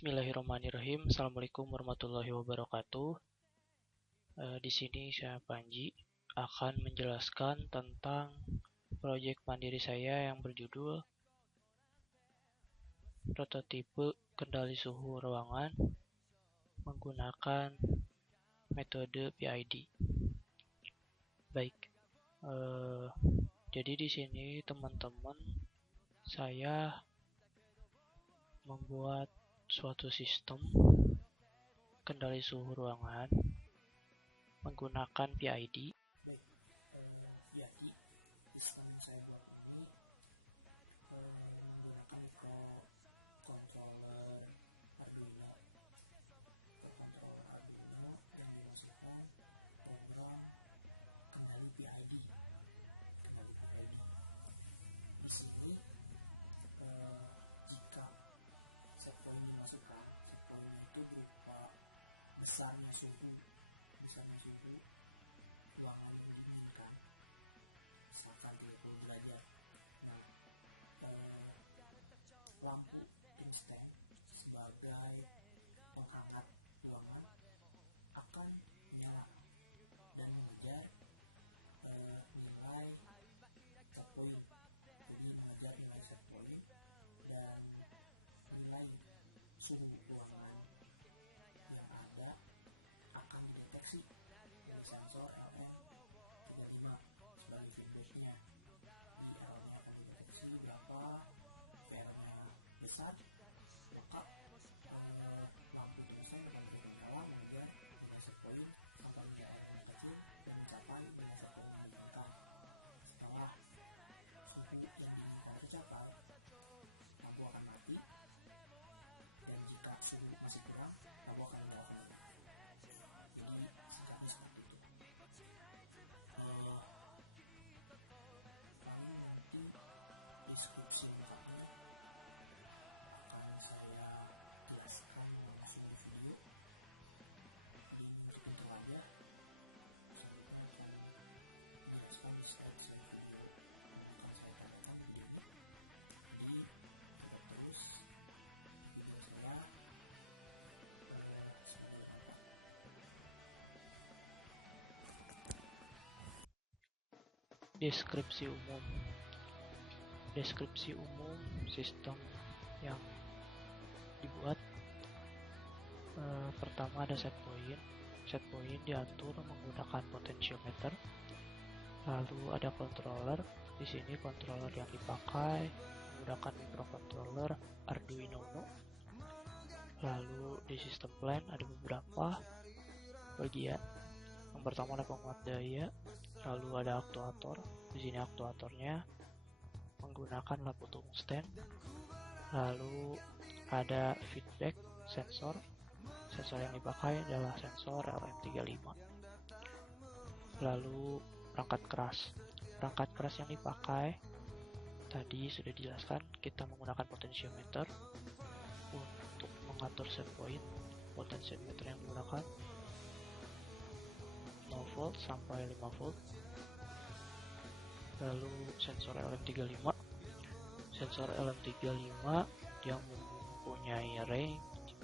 Bismillahirrahmanirrahim. Assalamualaikum warahmatullahi wabarakatuh. Di sini saya Panji akan menjelaskan tentang proyek mandiri saya yang berjudul Prototipe Kendali Suhu Ruangan menggunakan metode PID. Baik, jadi di sini teman-teman saya membuat suatu sistem kendali suhu ruangan menggunakan PID. Baik, jadi sistem yang saya buat ini menggunakan microcontroller Arduino. Microcontroller Arduino yang dimasukkan program kendali PID. Di sini jika set point dimasukkan, set pointnya itu berupa besarnya suhu ruangan yang diinginkan, misalkan 30 derajat. Nah, lampu tungsten sebagai penghangat ruangan akan menyala dan mengejar nilai set point. Jadi mengejar nilai set point dan nilai suhu ruangan yang ada akan dideteksi oleh sensor LM35 sebagai feedbacknya. Di errornya akan dideteksi berapa, errornya besar, maka lampu tungsten akan terus menyala mengejar nilai set point sampai nilai errornya kecil dan mencapai nilai set point yang diinginkan. Setelah suhu yang diinginkan tercapai, lampu akan mati, dan jika suhu masih kurang, lampu akan menyala kembali. Jadi singkatnya seperti itu. Paling nanti deskripsi lengkapnya akan saya jelaskan langsung di video. Jadi ini untuk intro aja. Selanjutnya akan dijelaskan di slide video yang akan saya tanyakan di video ini. Jadi tetap terus di video saya. Semoga bermanfaat. Deskripsi umum sistem yang dibuat. Pertama ada set point diatur menggunakan potentiometer. Lalu ada controller. Di sini controller yang dipakai menggunakan microcontroller Arduino Uno. Lalu di sistem plan ada beberapa bagian. Yang pertama ada penguat daya, lalu ada aktuator. Di sini aktuatornya menggunakan lampu tungsten. Lalu ada feedback sensor. Sensor yang dipakai adalah sensor LM35. Lalu perangkat keras yang dipakai tadi sudah dijelaskan, kita menggunakan potentiometer untuk mengatur set point. Potentiometer yang digunakan 0 volt sampai 5 volt. Lalu sensor LM35 yang mempunyai range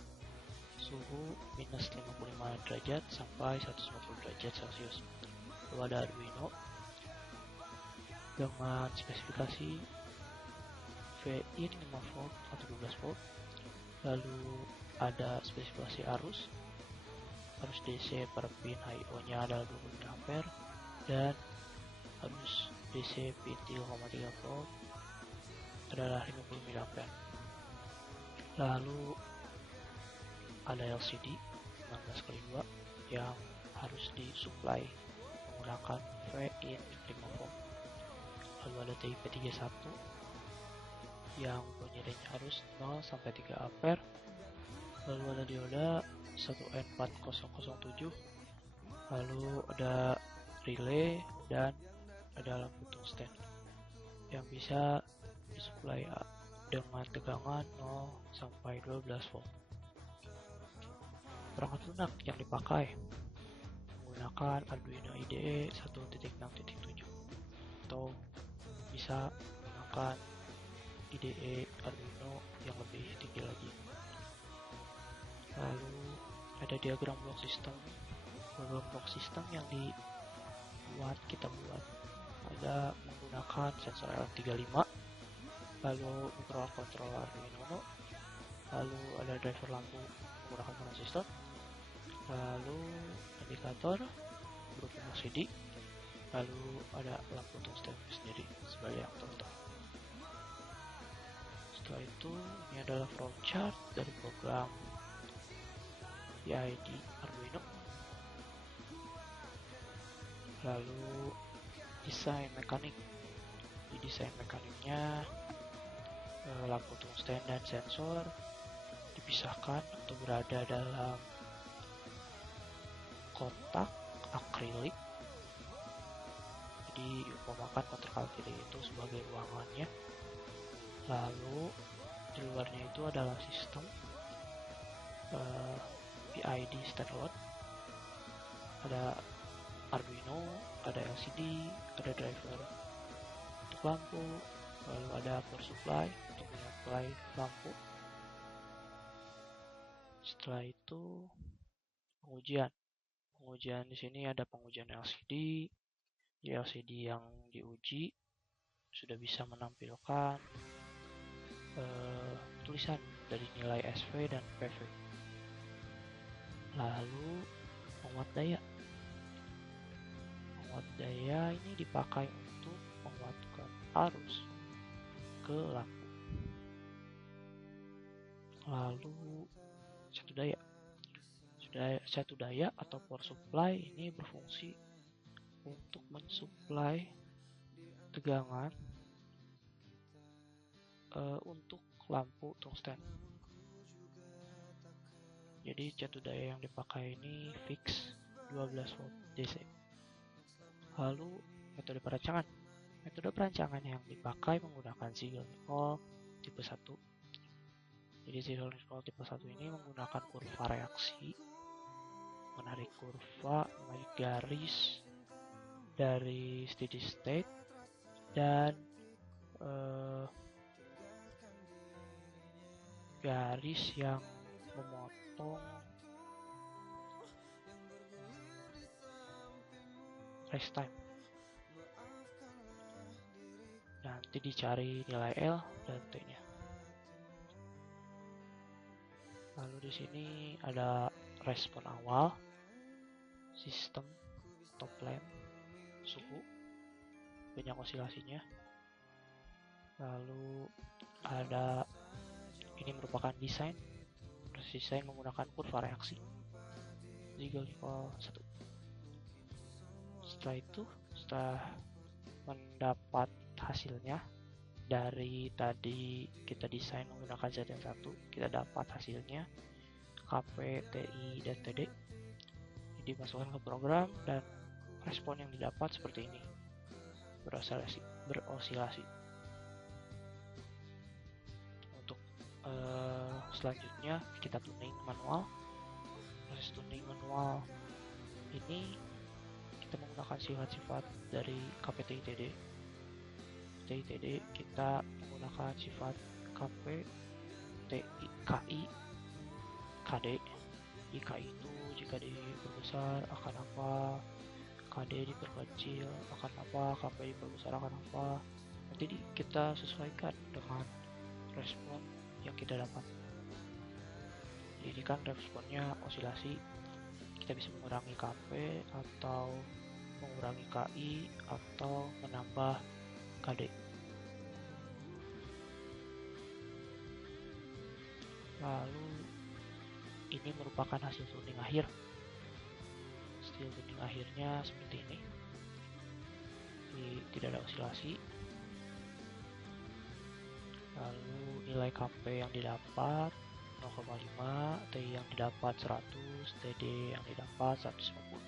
suhu minus 55 derajat sampai 150 derajat Celcius. Lalu ada Arduino dengan spesifikasi VIN 5 volt atau 12 volt. Lalu ada spesifikasi arus DC per pin I/O nya adalah 20 ampere dan arus DC pin 3,3 volt adalah 50 mA. Lalu ada LCD 19x2 yang harus disuplai menggunakan VIN 5 volt. Lalu ada TIP31 yang punya range arus 0 sampai 3 ampere. Lalu ada dioda 1N4007. Lalu ada relay dan ada lampu tungsten yang bisa disuplai dengan tegangan 0 sampai 12 volt. Perangkat lunak yang dipakai menggunakan Arduino IDE 1.6.7 atau bisa menggunakan IDE Arduino yang lebih tinggi lagi. Lalu ada diagram block system. Diagram block system yang kita buat ada menggunakan sensor LM35, lalu controller Arduino, lalu ada driver lampu menggunakan transistor, lalu indikator berupa LCD, lalu ada lampu tungsten sendiri sebagai aktor. Setelah itu, ini adalah flowchart dari program PID Arduino. Lalu desain mekanik. Di desain mekaniknya, lampu tungsten dan sensor dipisahkan atau berada dalam kotak akrilik. Jadi umpamakan kotak akrilik itu sebagai ruangannya. Lalu di luarnya itu adalah sistem PID standalone. Ada Arduino, ada LCD, ada driver untuk lampu, lalu ada power supply untuk menyuplai lampu. Setelah itu pengujian di sini ada pengujian LCD. Di LCD yang diuji sudah bisa menampilkan tulisan dari nilai SV dan PV. Lalu penguat daya ini dipakai untuk menguatkan arus ke lampu. Lalu satu daya atau power supply ini berfungsi untuk mensuplai tegangan untuk lampu tungsten. Jadi satu daya yang dipakai ini fix 12 volt DC. Lalu metode perancangan yang dipakai menggunakan Ziegler-Nichols tipe 1. Jadi Ziegler-Nichols tipe 1 ini menggunakan kurva reaksi, menarik garis dari steady state dan garis yang memotong rest time. Nanti dicari nilai L dan T-nya. Lalu di sini ada respon awal, sistem, top lamp, suhu, banyak osilasinya. Lalu ada ini merupakan desain menggunakan kurva reaksi Ziegler-Nichols 1. Setelah mendapat hasilnya dari tadi kita desain menggunakan ZN1, kita dapat hasilnya KP, TI, dan TD. Dimasukkan ke program dan respon yang didapat seperti ini, berosilasi. Untuk selanjutnya kita tuning manual. Proses tuning manual ini kita menggunakan sifat-sifat dari KP, TI, kita menggunakan sifat KP, TI, KI, KD. KI itu jika diperbesar akan apa, KD diperkecil akan apa, KP diperbesar akan apa. Nanti kita sesuaikan dengan respon yang kita dapat. Jadi kan responnya osilasi, kita bisa mengurangi KP atau mengurangi KI atau menambah KD. Lalu ini merupakan hasil tuning akhir. Hasil tuning akhirnya seperti ini. Tidak ada osilasi. Lalu nilai KP yang didapat 0,5, TI yang didapat 100, TD yang didapat 150.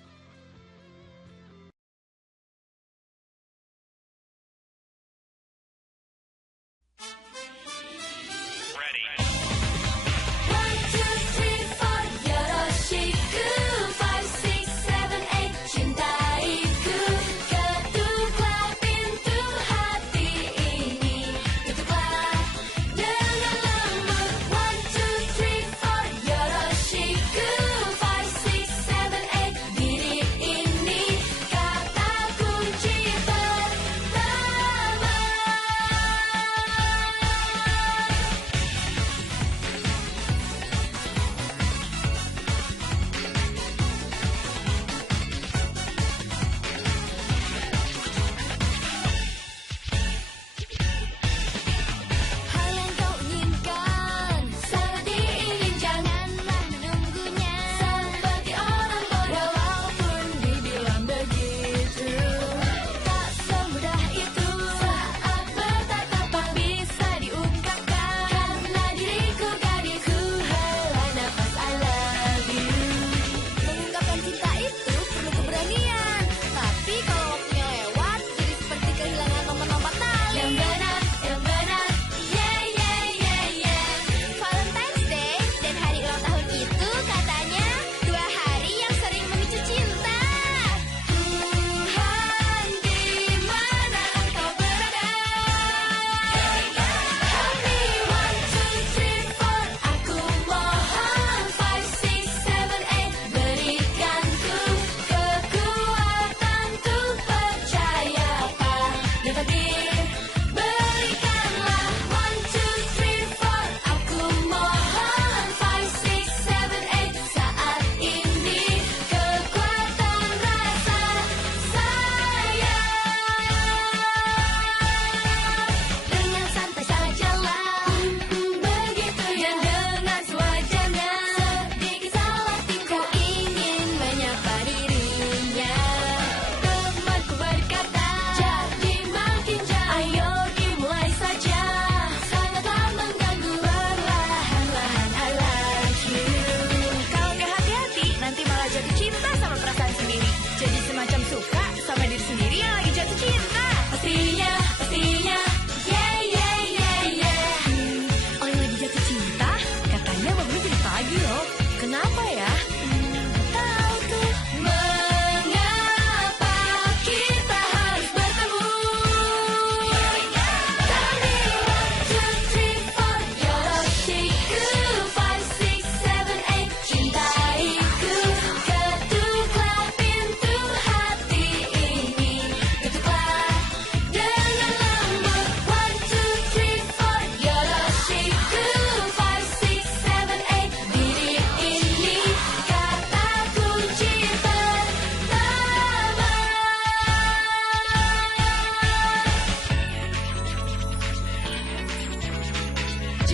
She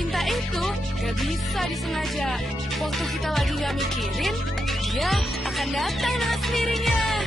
cinta itu gak bisa disengaja. Waktu kita lagi gak mikirin, dia akan datang dengan sendirinya.